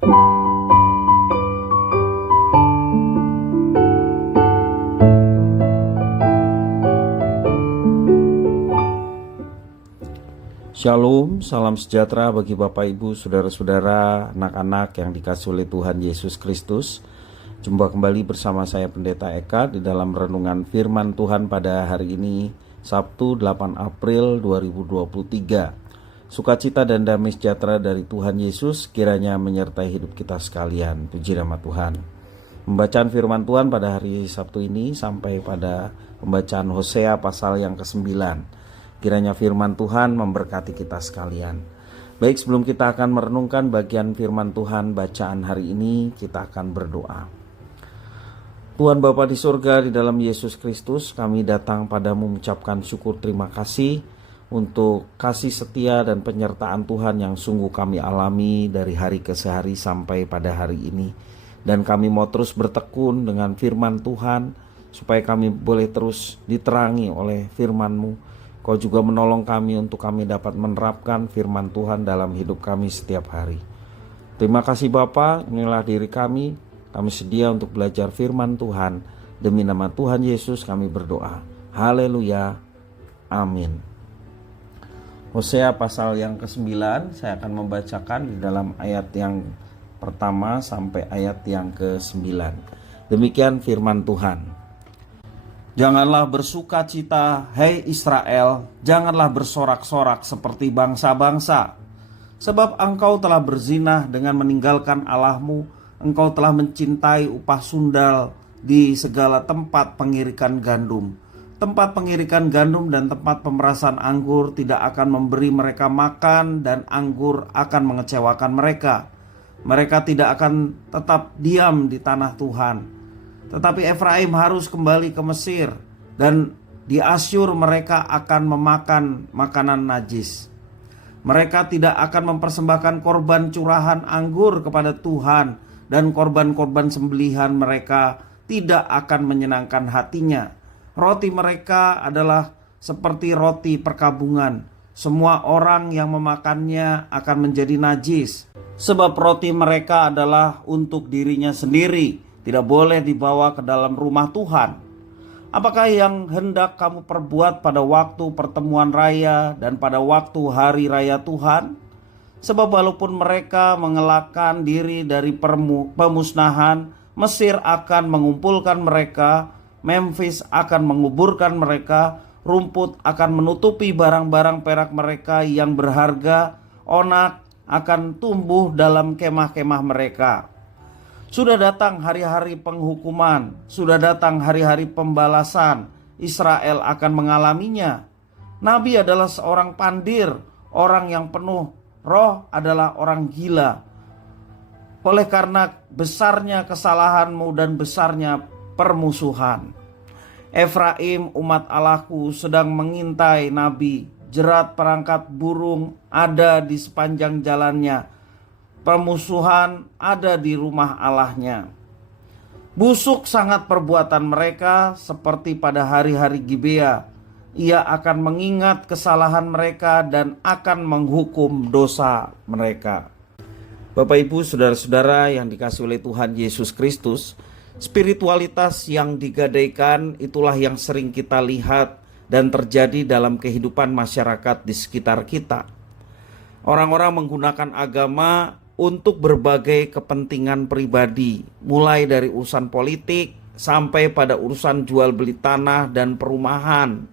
Shalom, salam sejahtera bagi Bapak Ibu, saudara-saudara, anak-anak yang dikasihi oleh Tuhan Yesus Kristus. Jumpa kembali bersama saya Pendeta Eka di dalam renungan firman Tuhan pada hari ini, Sabtu 8 April 2023. Sukacita dan damai sejahtera dari Tuhan Yesus kiranya menyertai hidup kita sekalian. Puji nama Tuhan. Pembacaan firman Tuhan pada hari Sabtu ini sampai pada pembacaan Hosea pasal yang ke-9. Kiranya firman Tuhan memberkati kita sekalian. Baik, sebelum kita akan merenungkan bagian firman Tuhan bacaan hari ini, kita akan berdoa. Tuhan Bapa di surga, di dalam Yesus Kristus, kami datang padamu mengucapkan syukur terima kasih untuk kasih setia dan penyertaan Tuhan yang sungguh kami alami dari hari ke hari sampai pada hari ini. Dan kami mau terus bertekun dengan firman Tuhan, supaya kami boleh terus diterangi oleh firman-Mu. Kau juga menolong kami untuk kami dapat menerapkan firman Tuhan dalam hidup kami setiap hari. Terima kasih Bapa, inilah diri kami sedia untuk belajar firman Tuhan. Demi nama Tuhan Yesus kami berdoa. Haleluya, amin. Hosea pasal yang ke-9, saya akan membacakan di dalam ayat yang pertama sampai ayat yang ke-9. Demikian firman Tuhan. Janganlah bersuka cita, hai Israel, janganlah bersorak-sorak seperti bangsa-bangsa. Sebab engkau telah berzinah dengan meninggalkan Allahmu, engkau telah mencintai upah sundal di segala tempat pengirikan gandum. Tempat pengirikan gandum dan tempat pemerasan anggur tidak akan memberi mereka makan, dan anggur akan mengecewakan mereka. Mereka tidak akan tetap diam di tanah Tuhan. Tetapi Efraim harus kembali ke Mesir, dan di Asyur mereka akan memakan makanan najis. Mereka tidak akan mempersembahkan korban curahan anggur kepada Tuhan, dan korban-korban sembelihan mereka tidak akan menyenangkan hatinya. Roti mereka adalah seperti roti perkabungan. Semua orang yang memakannya akan menjadi najis, sebab roti mereka adalah untuk dirinya sendiri, tidak boleh dibawa ke dalam rumah Tuhan. Apakah yang hendak kamu perbuat pada waktu pertemuan raya dan pada waktu hari raya Tuhan? Sebab walaupun mereka mengelakkan diri dari pemusnahan, Mesir akan mengumpulkan mereka, Memphis akan menguburkan mereka, rumput akan menutupi barang-barang perak mereka yang berharga, onak akan tumbuh dalam kemah-kemah mereka. Sudah datang hari-hari penghukuman, sudah datang hari-hari pembalasan. Israel akan mengalaminya. Nabi adalah seorang pandir, orang yang penuh roh adalah orang gila. Oleh karena besarnya kesalahanmu dan besarnya permusuhan, Efraim umat Allahku sedang mengintai nabi. Jerat perangkat burung ada di sepanjang jalannya. Permusuhan ada di rumah Allahnya. Busuk sangat perbuatan mereka seperti pada hari-hari Gibea. Ia akan mengingat kesalahan mereka dan akan menghukum dosa mereka. Bapak Ibu, saudara-saudara yang dikasihi oleh Tuhan Yesus Kristus, spiritualitas yang digadaikan itulah yang sering kita lihat dan terjadi dalam kehidupan masyarakat di sekitar kita. Orang-orang menggunakan agama untuk berbagai kepentingan pribadi, mulai dari urusan politik sampai pada urusan jual beli tanah dan perumahan.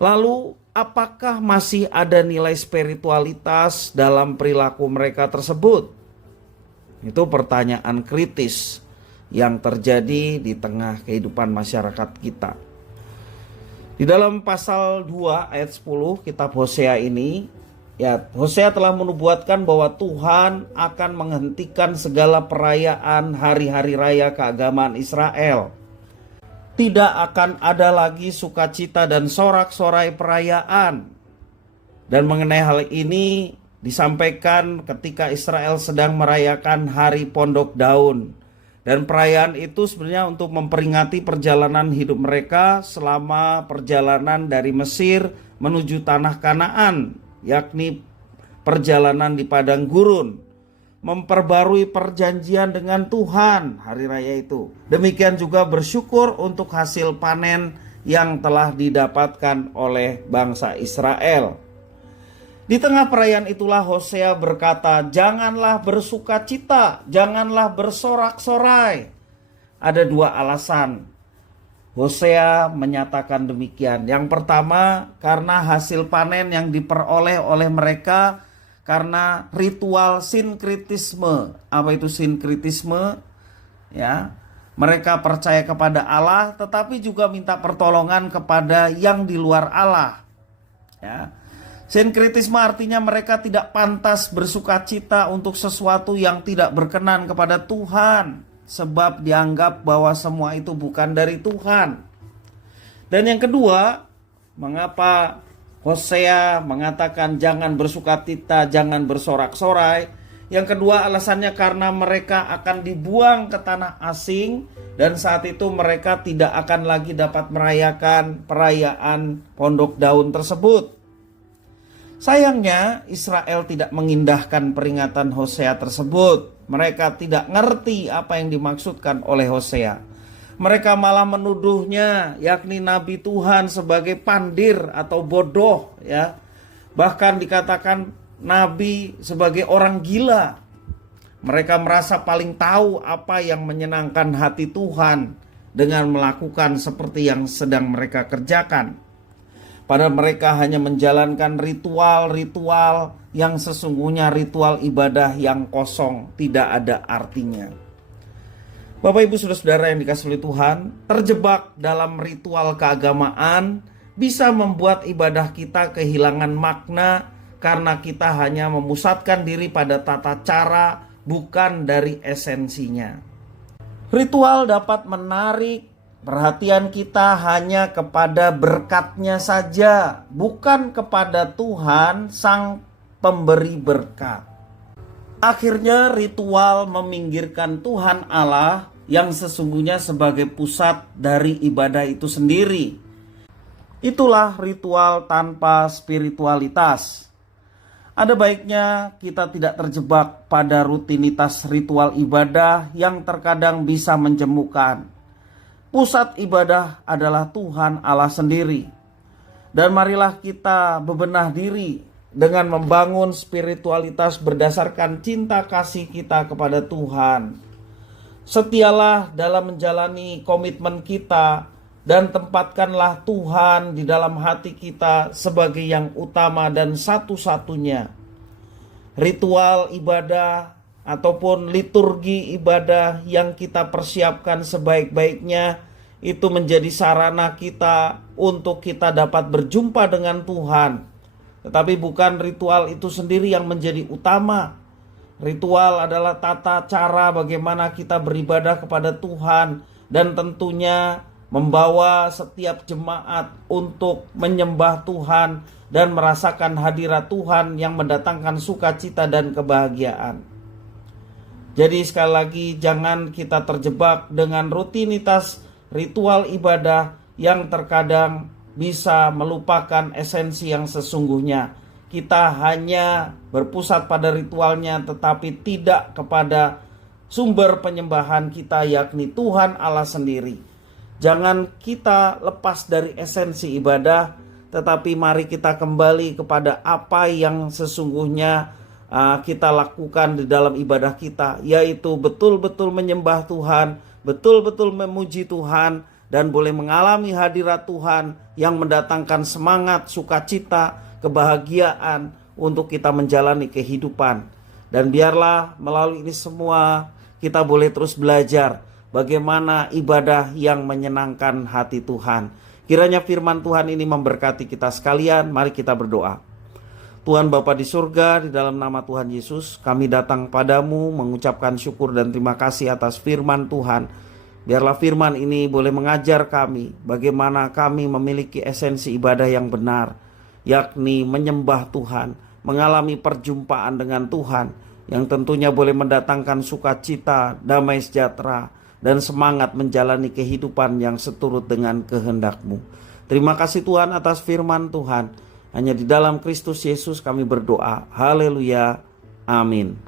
Lalu, apakah masih ada nilai spiritualitas dalam perilaku mereka tersebut? Itu pertanyaan kritis yang terjadi di tengah kehidupan masyarakat kita. Di dalam pasal 2 ayat 10 kitab Hosea ini, Hosea telah menubuatkan bahwa Tuhan akan menghentikan segala perayaan hari-hari raya keagamaan Israel. Tidak akan ada lagi sukacita dan sorak-sorai perayaan. Dan mengenai hal ini disampaikan ketika Israel sedang merayakan hari Pondok Daun. Dan perayaan itu sebenarnya untuk memperingati perjalanan hidup mereka selama perjalanan dari Mesir menuju tanah Kanaan, yakni perjalanan di padang gurun. memperbarui perjanjian dengan Tuhan hari raya itu. Demikian juga bersyukur untuk hasil panen yang telah didapatkan oleh bangsa Israel. Di tengah perayaan itulah Hosea berkata, janganlah bersukacita, janganlah bersorak-sorai. Ada dua alasan Hosea menyatakan demikian. Yang pertama, karena hasil panen yang diperoleh oleh mereka karena ritual sinkritisme. Apa itu sinkritisme? Ya, mereka percaya kepada Allah tetapi juga minta pertolongan kepada yang di luar Allah. Ya. Sinkritisme artinya mereka tidak pantas bersukacita untuk sesuatu yang tidak berkenan kepada Tuhan, sebab dianggap bahwa semua itu bukan dari Tuhan. Dan yang kedua, mengapa Hosea mengatakan jangan bersukacita, jangan bersorak-sorai? Yang kedua alasannya karena mereka akan dibuang ke tanah asing, dan saat itu mereka tidak akan lagi dapat merayakan perayaan Pondok Daun tersebut. Sayangnya Israel tidak mengindahkan peringatan Hosea tersebut. Mereka tidak ngerti apa yang dimaksudkan oleh Hosea. Mereka malah menuduhnya, yakni Nabi Tuhan, sebagai pandir atau bodoh, ya. Bahkan dikatakan Nabi sebagai orang gila. Mereka merasa paling tahu apa yang menyenangkan hati Tuhan dengan melakukan seperti yang sedang mereka kerjakan. Padahal mereka hanya menjalankan ritual-ritual yang sesungguhnya ritual ibadah yang kosong, tidak ada artinya. Bapak Ibu Saudara-saudara yang dikasihi oleh Tuhan, terjebak dalam ritual keagamaan bisa membuat ibadah kita kehilangan makna karena kita hanya memusatkan diri pada tata cara, bukan dari esensinya. Ritual dapat menarik perhatian kita hanya kepada berkatnya saja, bukan kepada Tuhan Sang Pemberi berkat. Akhirnya ritual meminggirkan Tuhan Allah yang sesungguhnya sebagai pusat dari ibadah itu sendiri. Itulah ritual tanpa spiritualitas. Ada baiknya kita tidak terjebak pada rutinitas ritual ibadah yang terkadang bisa menjemukan. Pusat ibadah adalah Tuhan Allah sendiri. Dan marilah kita bebenah diri dengan membangun spiritualitas berdasarkan cinta kasih kita kepada Tuhan. Setialah dalam menjalani komitmen kita dan tempatkanlah Tuhan di dalam hati kita sebagai yang utama dan satu-satunya. Ritual ibadah ataupun liturgi ibadah yang kita persiapkan sebaik-baiknya itu menjadi sarana kita untuk kita dapat berjumpa dengan Tuhan. Tetapi bukan ritual itu sendiri yang menjadi utama. Ritual adalah tata cara bagaimana kita beribadah kepada Tuhan, dan tentunya membawa setiap jemaat untuk menyembah Tuhan dan merasakan hadirat Tuhan yang mendatangkan sukacita dan kebahagiaan. Jadi sekali lagi, jangan kita terjebak dengan rutinitas ritual ibadah yang terkadang bisa melupakan esensi yang sesungguhnya. Kita hanya berpusat pada ritualnya tetapi tidak kepada sumber penyembahan kita, yakni Tuhan Allah sendiri. Jangan kita lepas dari esensi ibadah, tetapi mari kita kembali kepada apa yang sesungguhnya kita lakukan di dalam ibadah kita, yaitu betul-betul menyembah Tuhan, betul-betul memuji Tuhan, dan boleh mengalami hadirat Tuhan yang mendatangkan semangat, sukacita, kebahagiaan untuk kita menjalani kehidupan. Dan biarlah melalui ini semua kita boleh terus belajar bagaimana ibadah yang menyenangkan hati Tuhan. Kiranya firman Tuhan ini memberkati kita sekalian. Mari kita berdoa. Tuhan Bapa di surga, di dalam nama Tuhan Yesus, kami datang padamu mengucapkan syukur dan terima kasih atas firman Tuhan. Biarlah firman ini boleh mengajar kami bagaimana kami memiliki esensi ibadah yang benar, yakni menyembah Tuhan, mengalami perjumpaan dengan Tuhan, yang tentunya boleh mendatangkan sukacita, damai sejahtera, dan semangat menjalani kehidupan yang seturut dengan kehendak-Mu. Terima kasih Tuhan atas firman Tuhan. Hanya di dalam Kristus Yesus kami berdoa. Haleluya. Amin.